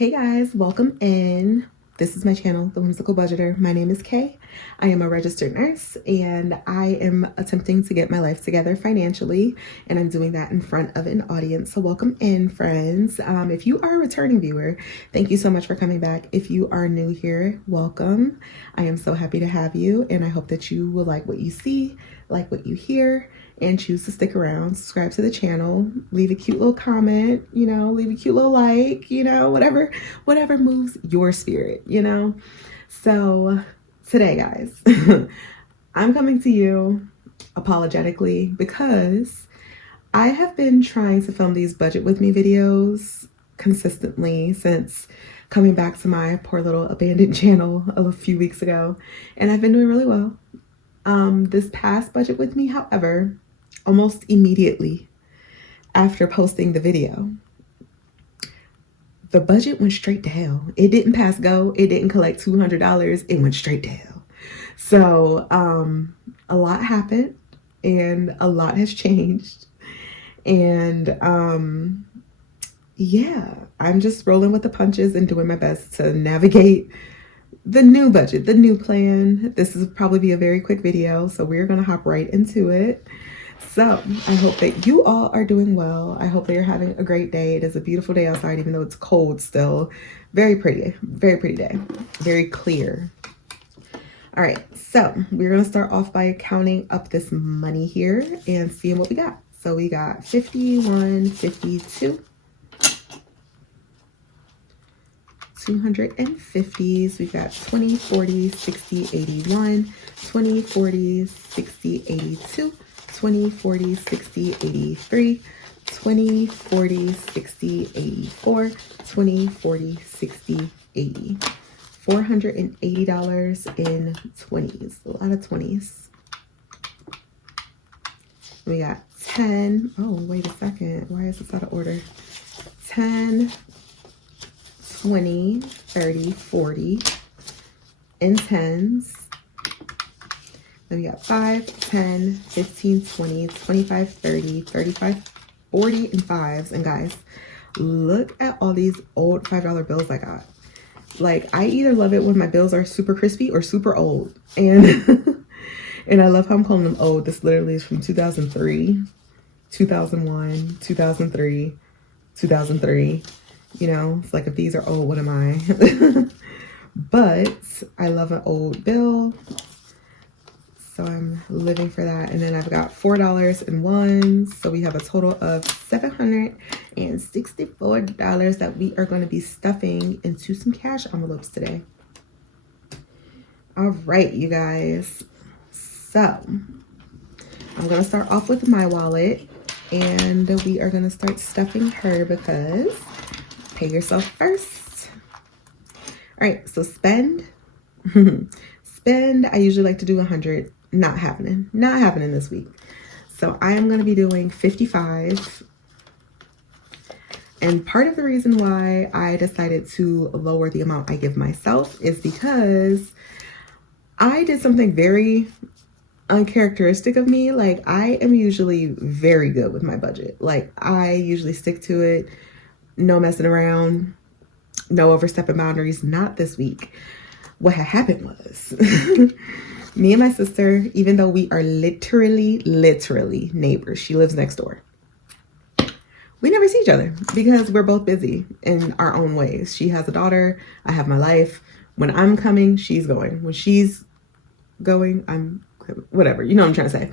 Hey guys, welcome in. This is my channel, The Whimsical Budgeter. My name is Kay. I am a registered nurse and I am attempting to get my life together financially, and I'm doing that in front of an audience. So welcome in, friends. If you are a returning viewer, thank you so much for coming back. If you are new here, welcome. I am so happy to have you, and I hope that you will like what you see, like what you hear, and choose to stick around. Subscribe to the channel, leave a cute little comment, leave a cute little like, whatever moves your spirit, So today, guys, I'm coming to you apologetically because I have been trying to film these budget with me videos consistently since coming back to my poor little abandoned channel a few weeks ago, and I've been doing really well. This past budget with me, however, almost immediately after posting the video, the budget went straight to hell. It didn't pass go. It didn't collect $200. It went straight to hell. So a lot happened and a lot has changed. And yeah, I'm just rolling with the punches and doing my best to navigate the new budget, the new plan. This is probably be a very quick video, so we're going to hop right into it. So I hope that you all are doing well. I hope that you're having a great day. It is a beautiful day outside, even though it's cold still. Very pretty day. Very clear. All right, so we're going to start off by counting up this money here and seeing what we got. So we got 51, 52, 250s. We've got 20, 40, 60, 81, 20, 40, 60, 82, 20, 40, 60, 83, 20, 40, 60, 84, 20, 40, 60, 80. $480 in 20s. A lot of 20s. We got 10. Oh, wait a second. Why is this out of order? 10, 20, 30, 40 in 10s. Then we got 5, 10, 15, 20, 25, 30, 35, 40 in 5s. And guys, look at all these old $5 bills I got. Like, I either love it when my bills are super crispy or super old. And and I love how I'm calling them old. This literally is from 2003, 2001, 2003, 2003. It's like, if these are old, what am I? But I love an old bill. So I'm living for that. And then I've got $4 in ones. So we have a total of $764 that we are going to be stuffing into some cash envelopes today. All right, you guys. So I'm going to start off with my wallet, and we are going to start stuffing her because pay yourself first. All right, so spend. Spend, I usually like to do 100. Not happening this week. So I am going to be doing 55. And part of the reason why I decided to lower the amount I give myself is because I did something very uncharacteristic of me. Like, I am usually very good with my budget. Like, I usually stick to it. No messing around. No overstepping boundaries. Not this week. What had happened was me and my sister, even though we are literally neighbors, she lives next door, we never see each other because we're both busy in our own ways. She has a daughter. I have my life. When I'm coming, she's going. When she's going, I'm whatever. You know what I'm trying to say.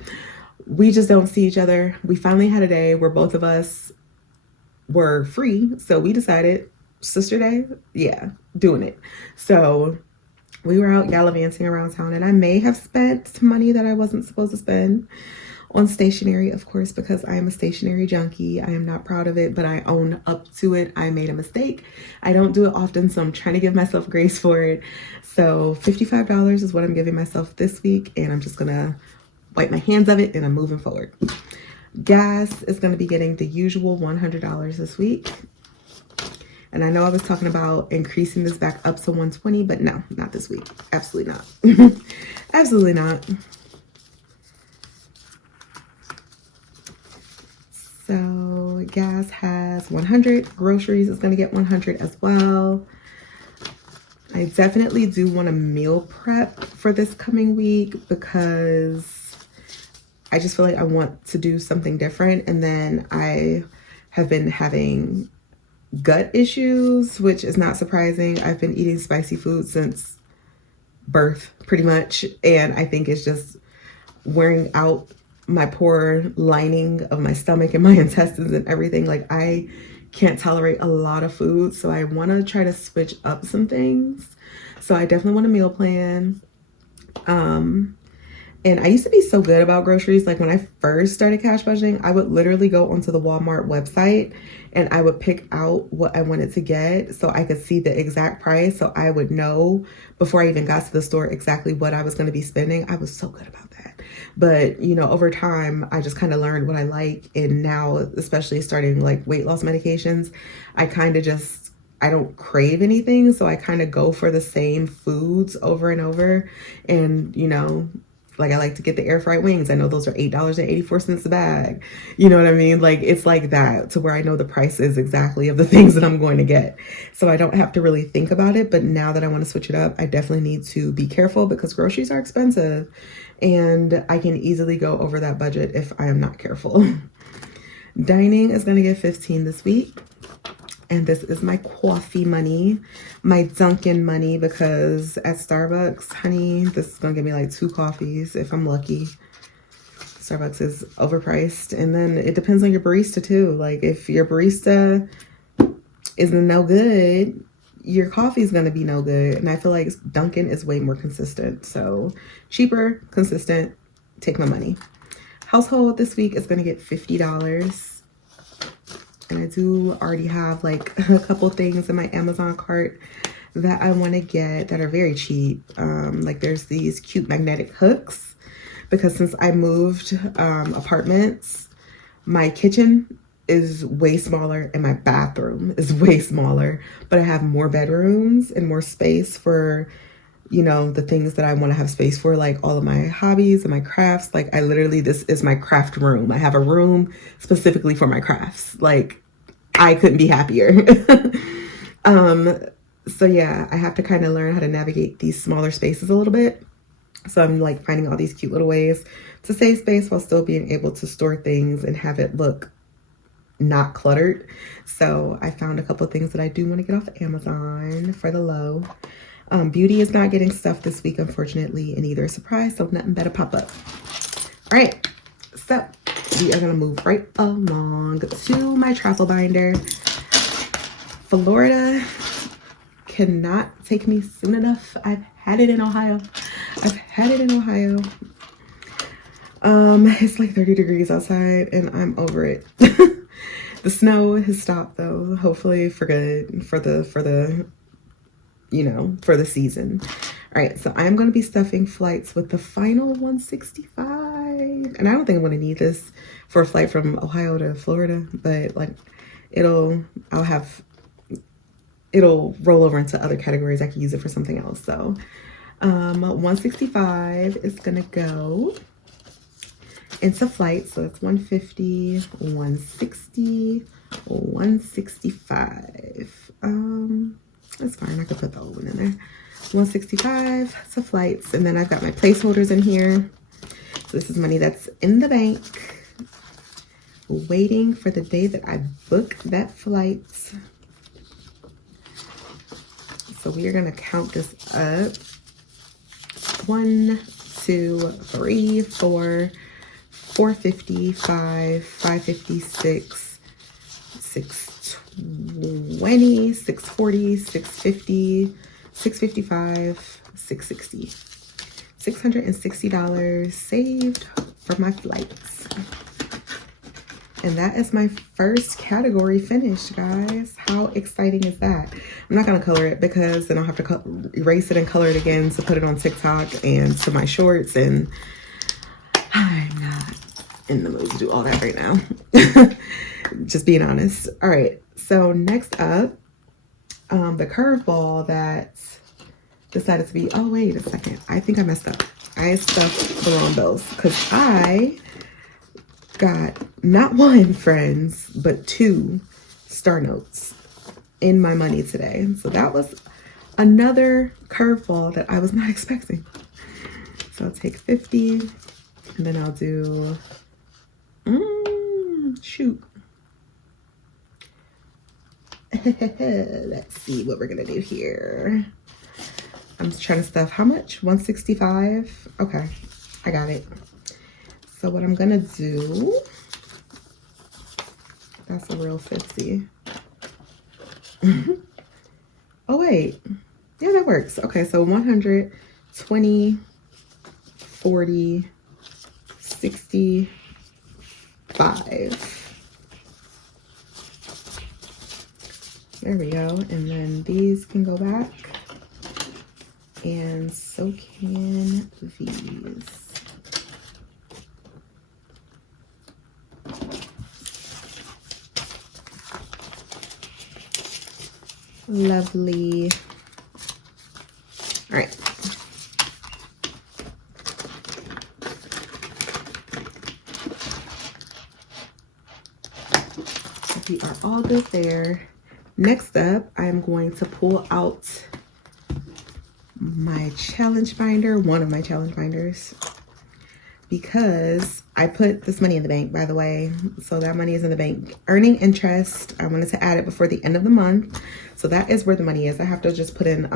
We just don't see each other. We finally had a day where both of us were free. So we decided, sister day, yeah, doing it. So we were out gallivanting around town, and I may have spent money that I wasn't supposed to spend on stationery, of course, because I am a stationery junkie. I am not proud of it, but I own up to it. I made a mistake. I don't do it often, so I'm trying to give myself grace for it. So $55 is what I'm giving myself this week, and I'm just going to wipe my hands of it, and I'm moving forward. Gas is going to be getting the usual $100 this week. And I know I was talking about increasing this back up to 120, but no, not this week. Absolutely not. Absolutely not. So So gas has 100. Groceries is going to get 100 as well. I definitely do want to meal prep for this coming week because I just feel like I want to do something different. And then I have been having gut issues, which is not surprising. I've been eating spicy food since birth, pretty much. And I think it's just wearing out my poor lining of my stomach and my intestines and everything. Like, I can't tolerate a lot of food, so I want to try to switch up some things. So I definitely want a meal plan. And I used to be so good about groceries. Like, when I first started cash budgeting, I would literally go onto the Walmart website and I would pick out what I wanted to get so I could see the exact price. So I would know before I even got to the store exactly what I was going to be spending. I was so good about that. But, you know, over time, I just kind of learned what I like. And now, especially starting like weight loss medications, I kind of just, I don't crave anything. So I kind of go for the same foods over and over. And, you know, like, I like to get the air fried wings. I know those are $8.84 a bag. You know what I mean? Like, it's like that, to where I know the prices exactly of the things that I'm going to get. So I don't have to really think about it. But now that I want to switch it up, I definitely need to be careful because groceries are expensive. And I can easily go over that budget if I am not careful. Dining is going to get 15 this week. And this is my coffee money, my Dunkin' money, because at Starbucks, honey, this is going to give me like 2 coffees if I'm lucky. Starbucks is overpriced. And then it depends on your barista too. Like, if your barista is no good, your coffee is going to be no good. And I feel like Dunkin' is way more consistent. So cheaper, consistent, take my money. Household this week is going to get $50. And I do already have like a couple things in my Amazon cart that I want to get that are very cheap. Like, there's these cute magnetic hooks, because since I moved apartments, my kitchen is way smaller and my bathroom is way smaller, but I have more bedrooms and more space for, you know, the things that I want to have space for, like all of my hobbies and my crafts. Like, I literally, this is my craft room. I have a room specifically for my crafts. Like, I couldn't be happier. So yeah, I have to kind of learn how to navigate these smaller spaces a little bit. So I'm like finding all these cute little ways to save space while still being able to store things and have it look not cluttered. So I found a couple of things that I do want to get off Amazon for the low. Beauty is not getting stuff this week, unfortunately, and either a surprise, so nothing better pop up. All right, so we are gonna move right along to my travel binder. Florida cannot take me soon enough. I've had it in Ohio. It's like 30 degrees outside and I'm over it. The snow has stopped though, hopefully for good, for the you know, for the season. All right, so I'm going to be stuffing flights with the final 165. And I don't think I'm going to need this for a flight from Ohio to Florida, but like it'll roll over into other categories. I can use it for something else. So 165 is going to go into flights. So it's 150, 160, 165. That's fine. I could put the old one in there. 165 to flights. And then I've got my placeholders in here. So this is money that's in the bank, waiting for the day that I book that flight. So we are going to count this up. 1, 2, 3, 4, 450, 5, 556, 620, 640, 650, 655, 660. $660 saved for my flights. And that is my first category finished, guys. How exciting is that? I'm not going to color it because then I'll have to erase it and color it again to put it on TikTok and to my shorts. And I'm not in the mood to do all that right now. Just being honest. All right. So next up, the curveball that decided to be, oh, wait a second. I think I messed up. I stuffed the wrong bills because I got not one, friends, but 2 star notes in my money today. So that was another curveball that I was not expecting. So I'll take 50, and then I'll do, shoot. Let's see what we're gonna do here. I'm just trying to stuff how much? 165. Okay, I got it. So what I'm gonna do, that's a real 50. Oh wait, yeah, that works. Okay, so 100, 20, 40, 65. There we go. And then these can go back, and so can these. Lovely. All right. So we are all good there. Next up, I'm going to pull out my challenge binder, one of my challenge binders, because I put this money in the bank, by the way. So that money is in the bank earning interest. I wanted to add it before the end of the month. So that is where the money is. I have to just put in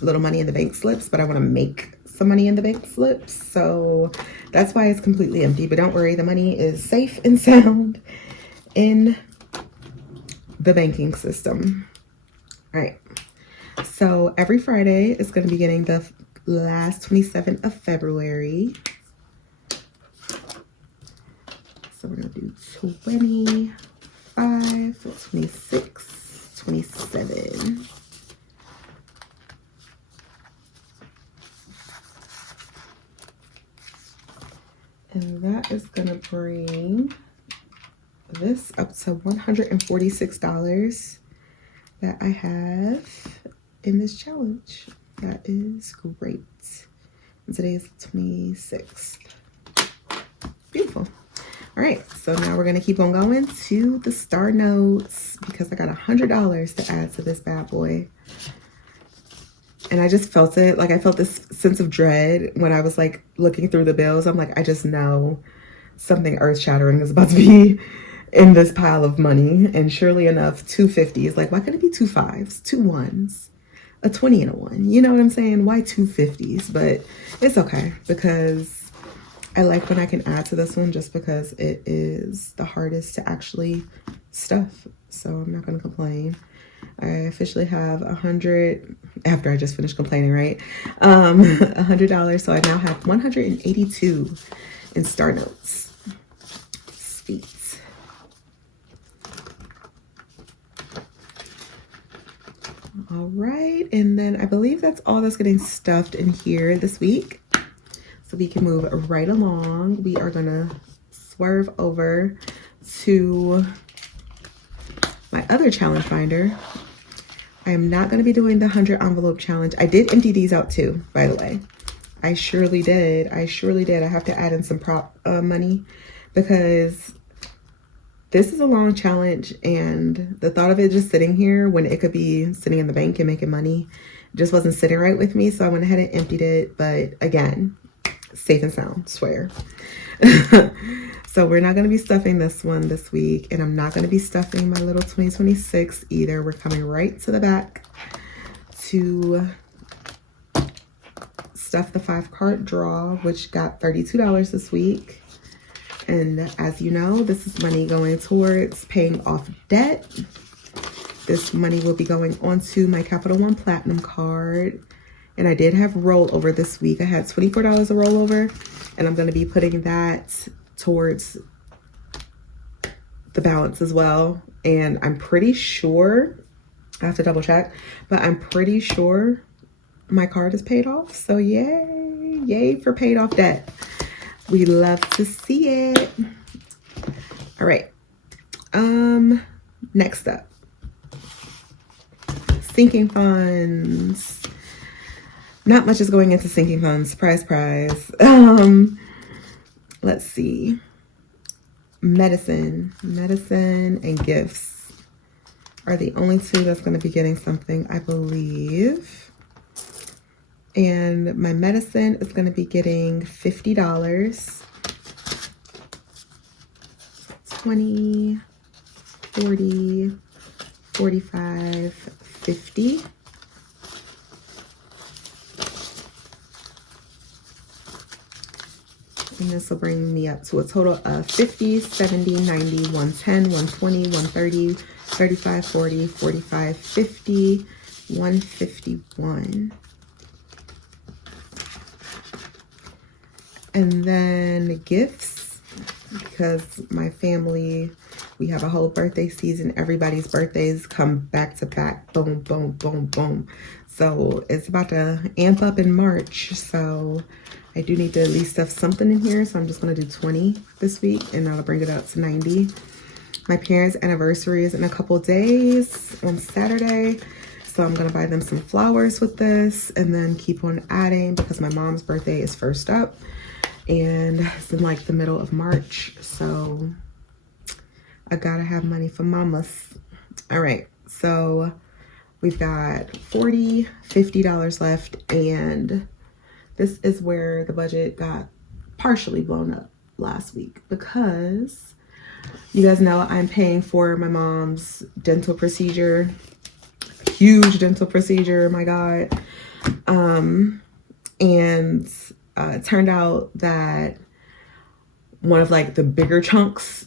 little money in the bank slips, but I want to make some money in the bank slips. So that's why it's completely empty. But don't worry, the money is safe and sound in the banking system. All right. So every Friday is going to be getting the last 27th of February. So we're going to do 25, 26, 27. And that is going to bring this up to $146 that I have in this challenge. That is great. And today is the 26th. Beautiful. All right, so now we're gonna keep on going to the star notes because I got $100 to add to this bad boy. And I just felt it, like I felt this sense of dread when I was like looking through the bills. I'm like, I just know something earth-shattering is about to be in this pile of money. And surely enough, 2 50s. Like, why couldn't it be 2 5s, 2 1s, a 20 and a 1? You know what I'm saying? Why 2 50s? But it's okay because I like when I can add to this one just because it is the hardest to actually stuff. So I'm not going to complain. I officially have 100 after I just finished complaining, right? $100. So I now have 182 in star notes. Sweet. All right, and then I believe that's all that's getting stuffed in here this week. So we can move right along. We are gonna swerve over to my other challenge binder. I am not gonna be doing the 100 envelope challenge. I did empty these out too, by the way. I surely did. I surely did. I have to add in some prop money because this is a long challenge, and the thought of it just sitting here when it could be sitting in the bank and making money just wasn't sitting right with me. So I went ahead and emptied it. But again, safe and sound, swear. So we're not going to be stuffing this one this week, and I'm not going to be stuffing my little 2026 either. We're coming right to the back to stuff the 5-card draw, which got $32 this week. And as you know, this is money going towards paying off debt. This money will be going onto my Capital One Platinum card. And I did have rollover this week. I had $24 of rollover, and I'm going to be putting that towards the balance as well. And I'm pretty sure, I have to double check, but I'm pretty sure my card is paid off. So yay, yay for paid off debt. We love to see it. All right. Next up, sinking funds. Not much is going into sinking funds. Surprise, surprise. Let's see. medicine and gifts are the only two that's going to be getting something, I believe. And my medicine is going to be getting $50. 20, 40, 45, 50. And this will bring me up to a total of 50, 70, 90, 110, 120, 130, 35, 40, 45, 50, 151. And then gifts, because my family, we have a whole birthday season. Everybody's birthdays come back to back. Boom, boom, boom, boom. So it's about to amp up in March. So I do need to at least stuff something in here. So I'm just going to do 20 this week, and that'll bring it up to 90. My parents' anniversary is in a couple days on Saturday. So I'm going to buy them some flowers with this and then keep on adding, because my mom's birthday is first up. And it's in like the middle of March. So I gotta have money for mamas. All right, so we've got $40, $50 left. And this is where the budget got partially blown up last week, because you guys know I'm paying for my mom's dental procedure. Huge dental procedure, my God. And it turned out that one of like the bigger chunks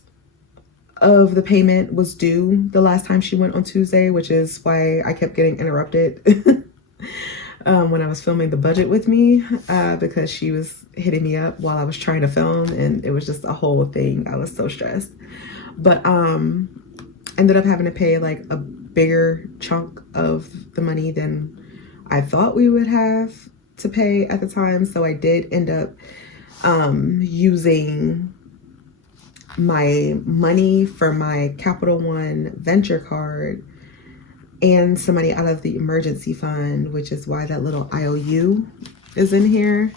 of the payment was due the last time she went on Tuesday, which is why I kept getting interrupted when I was filming the budget with me, because she was hitting me up while I was trying to film, and it was just a whole thing. I was so stressed. But ended up having to pay like a bigger chunk of the money than I thought we would have to pay at the time. So I did end up using my money for my Capital One venture card and some money out of the emergency fund, which is why that little IOU is in here.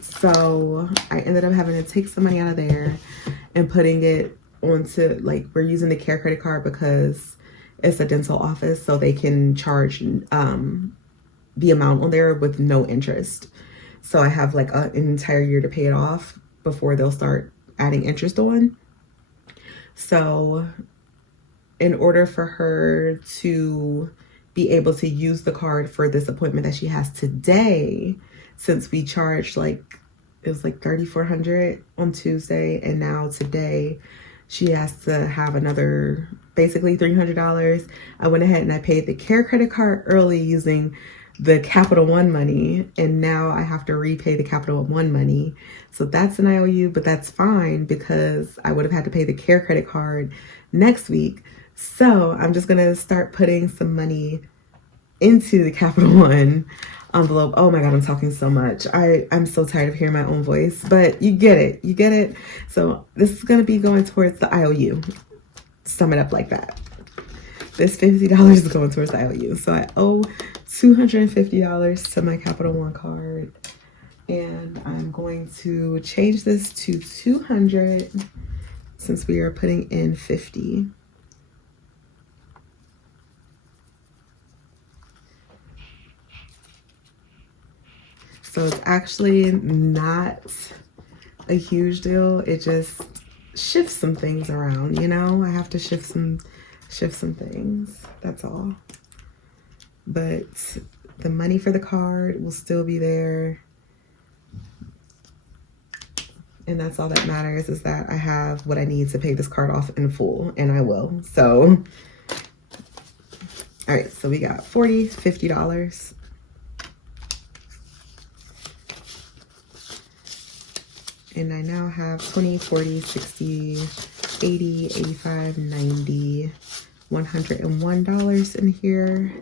So I ended up having to take some money out of there and putting it onto, like, we're using the Care Credit Card because it's a dental office, so they can charge the amount on there with no interest. So I have like an entire year to pay it off before they'll start adding interest on. So in order for her to be able to use the card for this appointment that she has today, since we charged like, it was like $3,400 on Tuesday, and now today she has to have another basically $300. I went ahead and I paid the Care Credit Card early using the Capital One money, and now I have to repay the Capital One money. So that's an IOU, but that's fine because I would have had to pay the Care Credit Card next week. So I'm just gonna start putting some money into the Capital One envelope. Oh my God, I'm talking so much. I'm so tired of hearing my own voice, but you get it, you get it. So this is gonna be going towards the IOU. Sum it up like that. This $50 is going towards the IOU. So I owe $250 to my Capital One card, and I'm going to change this to $200 since we are putting in $50. So it's actually not a huge deal. It just shifts some things around, you know? I have to shift some things, that's all. But the money for the card will still be there. And that's all that matters, is that I have what I need to pay this card off in full, and I will. So, all right, so we got $40, $50. And I now have 20, 40, 60, 80, 85, 90, $101 in here.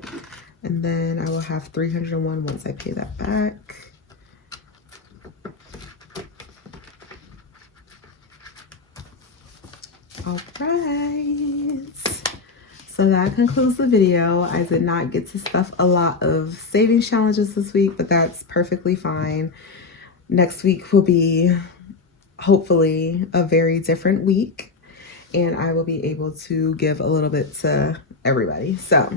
And then I will have $301 once I pay that back. All right. So that concludes the video. I did not get to stuff a lot of savings challenges this week, but that's perfectly fine. Next week will be hopefully a very different week, and I will be able to give a little bit to everybody. So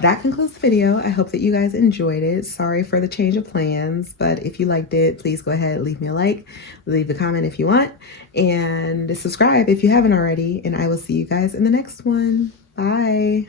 that concludes the video. I hope that you guys enjoyed it. Sorry for the change of plans, but if you liked it, please go ahead, leave me a like, leave a comment if you want, and subscribe if you haven't already, and I will see you guys in the next one. Bye.